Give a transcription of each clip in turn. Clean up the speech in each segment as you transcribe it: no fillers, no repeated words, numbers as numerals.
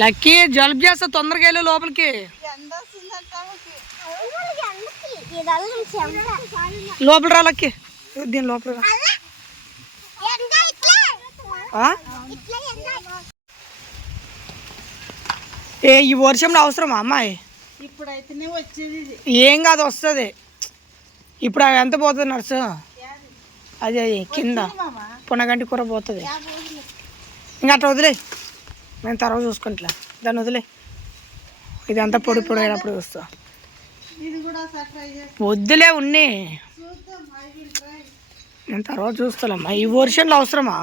Lucky జలుబు చేస్తా, తొందరగా వెళ్ళు లోపలికి. లోపల రా లక్కీ, దీని లోపల రా. ఏ ఈ వర్షంలో అవసరమా అమ్మాయి? ఇప్పుడైతేనే వచ్చేది. ఏం కాదు, వస్తుంది. ఇప్పుడు అవి ఎంత పోతుంది నర్సు? అదే కింద పునగంటి కూర పోతుంది. ఇంకా అట్లా వదిలే, నేను తర్వాత చూసుకుంటా. దాన్ని వదిలే, ఇదంతా పొడి పొడి అయినప్పుడు చూస్తా. వద్దులే ఉన్ని, నేను తర్వాత చూస్తానమ్మా. ఈ వర్షంలో అవసరమా?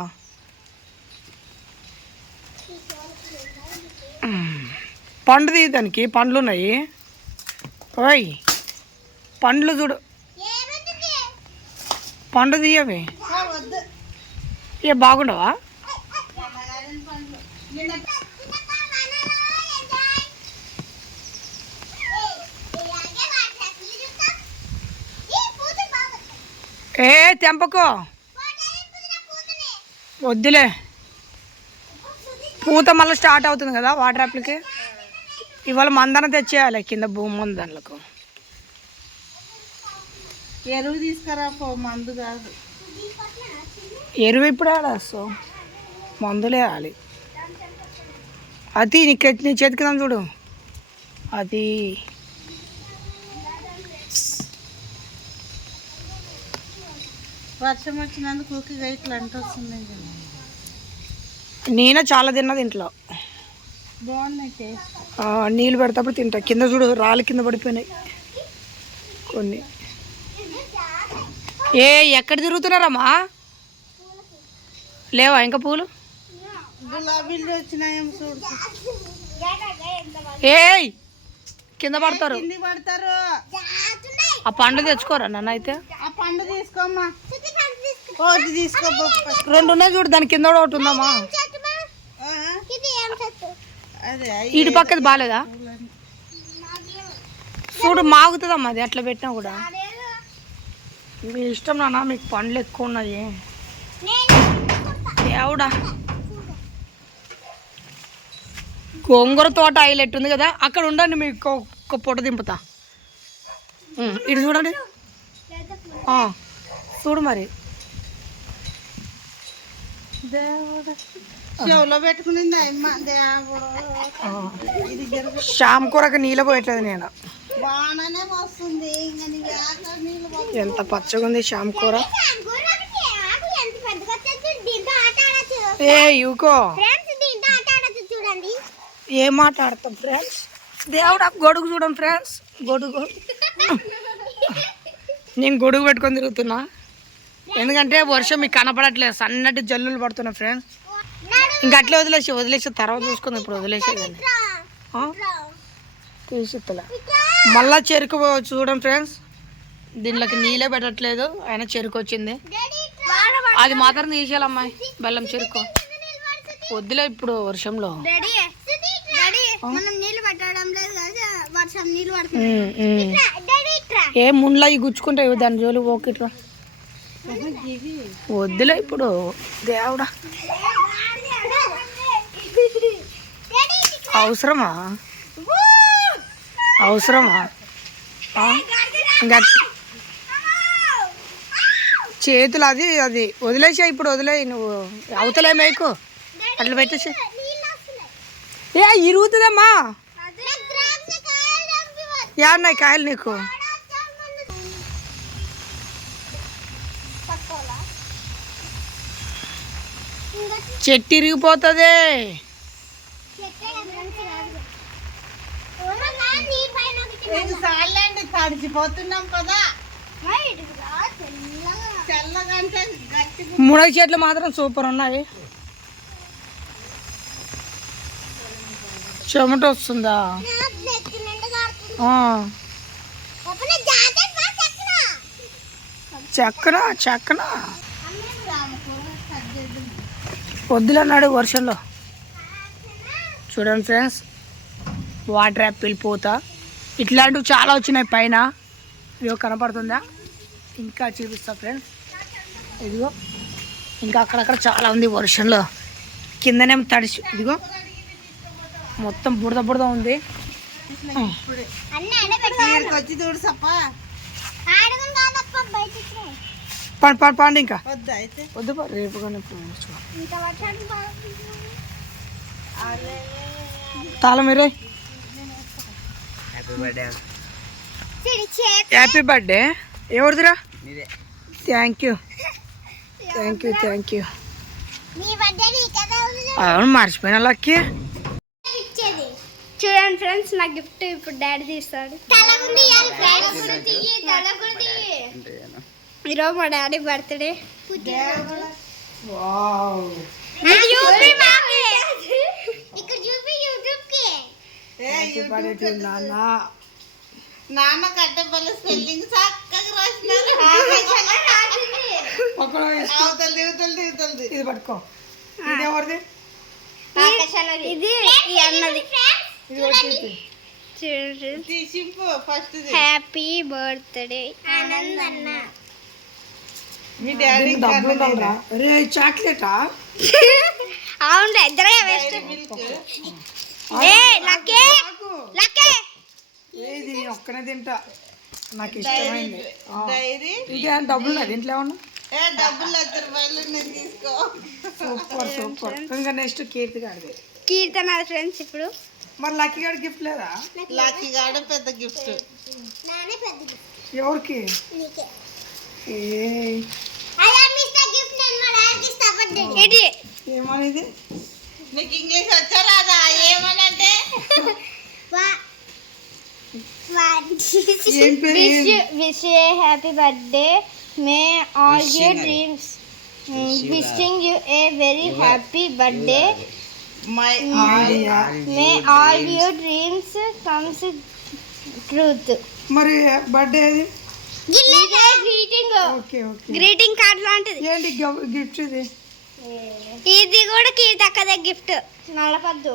పండు తీ, దానికి పండ్లు ఉన్నాయి. ఓయ్ పండ్లు చూడు, పండు తీయవి. ఏ బాగుండవా? ఏ తెంపకో, వద్దులే. పూత మళ్ళీ స్టార్ట్ అవుతుంది కదా వాటర్ యాప్లకి. ఇవాళ మందన తెచ్చేయాలి కింద భూమి మందనలకు. ఎరువు తీసుకురా, మందు కాదు. ఎరువు ఇప్పుడు ఆడేస్తావు, మందులే వేయాలి. అది నీ చేతికి చూడు, అది వర్షం వచ్చినందుకు ఇట్లా అంటొస్తుంది. నేనే చాలా తిన్నది ఇంట్లో. బాగున్నాయి టేస్ట్. నీళ్ళు పెడతాప్పుడు తింటా. కింద చూడు రాళ్ళు కింద పడిపోయినాయి కొన్ని. ఏ ఎక్కడ తిరుగుతున్నారమ్మా? లేవా ఇంకా పూలు? గులాబీలు వచ్చినాయేమో చూడు. ఏయ్ కింద పడతారు. ఆ పండు తెచ్చుకోరా నన్ను అయితే. ఆ పండు తీసుకోమ్మా, ఒకటి తీసుకో. రెండు ఉన్నాయి చూడు, దాని కింద ఒకటి ఉందమ్మా. ఇటు పక్కది బాగాలేదా? చూడు మాగుతుందమ్మా అది అట్లా పెట్టినా కూడా. మీ ఇష్టం నాన్న, మీకు పండ్లు ఎక్కువ ఉన్నాయి. దేవుడా, గోంగూర తోట హైలైట్ ఉంది కదా, అక్కడ ఉండండి, మీకు ఒక్క పొట్ట దింపుతా. ఇటు చూడండి, చూడు మరి. చెవులో పెట్టుకునింది శ్యామ్ కూరకు నీళ్ళు పోయట్లేదు నేను. బాగానే వస్తుంది. ఎంత పచ్చగా ఉంది శ్యామ్ కూర. ఏ యూకో ఏం మాట్లాడతాం ఫ్రెండ్స్? దేవుడా గొడుగు చూడండి ఫ్రెండ్స్, గొడుగు. నేను గొడుగు పెట్టుకొని తిరుగుతున్నా, ఎందుకంటే వర్షం మీకు కనపడట్లేదు, సన్నటి జల్లులు పడుతున్నాయి ఫ్రెండ్స్. ఇంక అట్లే వదిలేసి తర్వాత చూసుకుంది. ఇప్పుడు వదిలేసేదాన్ని తీసిత్తలే. మళ్ళా చెరుకు చూడండి ఫ్రెండ్స్, దీనిలోకి నీళ్ళే పెట్టట్లేదు, అయినా చెరుకు వచ్చింది. అది మాత్రం తీసేయాలమ్మాయి, బెల్లం చెరుకు. వద్దులే ఇప్పుడు వర్షంలో. ఏ ముండ్లా ఇవి గుచ్చుకుంటాయి, దాని జోలు పోకిట్రా. వద్దులే ఇప్పుడు, దేవుడా అవసరమా? ఇంకా చేతులు అది అది వదిలేసా ఇప్పుడు, వదిలేయి నువ్వు. అవతలే మేకు అట్లా పెట్టేసి. ఏ ఇరుగుతుందమ్మా, ఏమన్నాయి కాయలు నీకు? చెట్టు ఇరిగిపోతుంది. తడిచిపోతున్నాం కదా. మునగ చెట్లు మాత్రం సూపర్ ఉన్నాయి. చెమట వస్తుందా? చెక్కన వద్దులన్నాడు వర్షంలో. చూడండి ఫ్రెండ్స్, వాటర్ యాపిల్ పూత ఇట్లాంటివి చాలా వచ్చినాయి పైన. ఇదిగో కనపడుతుందా? ఇంకా చూపిస్తా ఫ్రెండ్స్. ఇదిగో ఇంకా అక్కడక్కడ చాలా ఉంది వర్షంలో, కిందనేమో తడిసి ఇదిగో మొత్తం బుడద బుడద ఉంది. పండి పండి పండి ఇంకా వద్దు రేపు తాళం మీరే. Happy birthday. ఎవరిదిరా? Thank you thank you thank you. అవును మర్చిపోయినా లక్కీ. చూడండి ఫ్రెండ్స్, నా గిఫ్ట్ ఇప్పుడు డాడీ తీస్తాడు. ఈరోజు మా డాడీ బర్త్డే. నాన్న కట్టపల్లి స్పెల్లింగ్ చక్కగా రాసినారు. ఇది పట్టుకో. ఇది ఎవరిది? ఇది అన్నది. హ్యాపీ బర్త్డే ఆనంద్ అన్న. మీ డాడీ డబ్బులు ఉండాలిరా. అరే చాక్లెటా? అవును ఇద్దరే వేస్ట్. ఏది ఒక్కనే తింటా, నాకు ఇష్టమైంది. ఇంకా డబ్బులు ఉన్నాయి దీంట్లో ఏమన్నా? డబ్బులు ₹10 తీసుకో. Super super. ఇంకా నెక్స్ట్ కీర్తి గారిది. కీర్తన ఫ్రెండ్స్. ఇప్పుడు మరి లక్కీ గారి గిఫ్ట్ లేదా? లక్కీ గాడ పెద్ద గిఫ్ట్. ఎవరికి? ఏమనేది? నీకు ఇంగ్లీష్ వచ్చా రాదా? ఏమనంటే ఏం పేరు? Wish you happy birthday. May all your dreams. Wishing you a very happy birthday. My May all your dreams comes truth. మరి బర్త్డే అది greeting. Okay okay. Greeting card లాంటిది. ఏంటి గిఫ్ట్ ఇది? ఇది కూడా కీర్తక్కదే గిఫ్ట్. నలపద్దు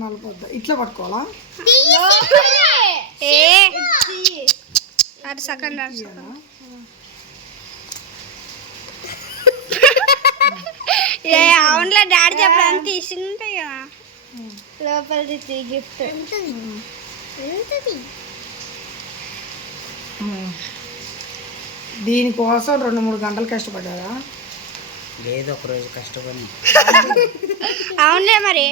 నలపొద్దు. ఇట్లా పట్టుకోవాలా? సెకండ్ అవునులే డాడీ చెప్పడం తీసుంటాయి కదా లోపలిది గిఫ్ట్. దీనికోసం 2-3 గంటలు కష్టపడ్డారా? లేదు, ఒక రోజు కష్టపడి. అవునులే మరి.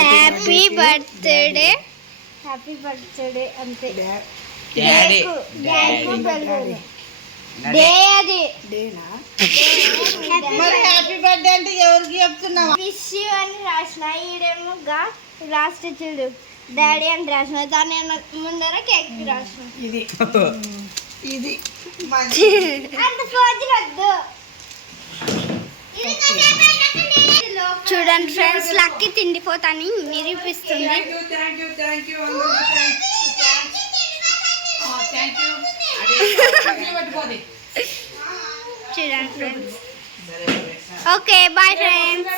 Happy birthday. హ్యాపీ బర్త్డే అంతే. డే అది. మరి హ్యాపీ బర్త్డే అంటే ఎవరికి చెప్తున్నావా? విష్ యూ అని రాసిన. ఈడేమో లాస్ట్ చూడు డాడీ అని రాసిన. దాన్ని ముందర కేక్ రాసిన. ఇది ఇది అంత ఫోజులొద్దు. చూడండి ఫ్రెండ్స్, లక్కీ తిండిపోతాని నిరూపిస్తుంది. చూడండి ఫ్రెండ్స్. Okay bye friends.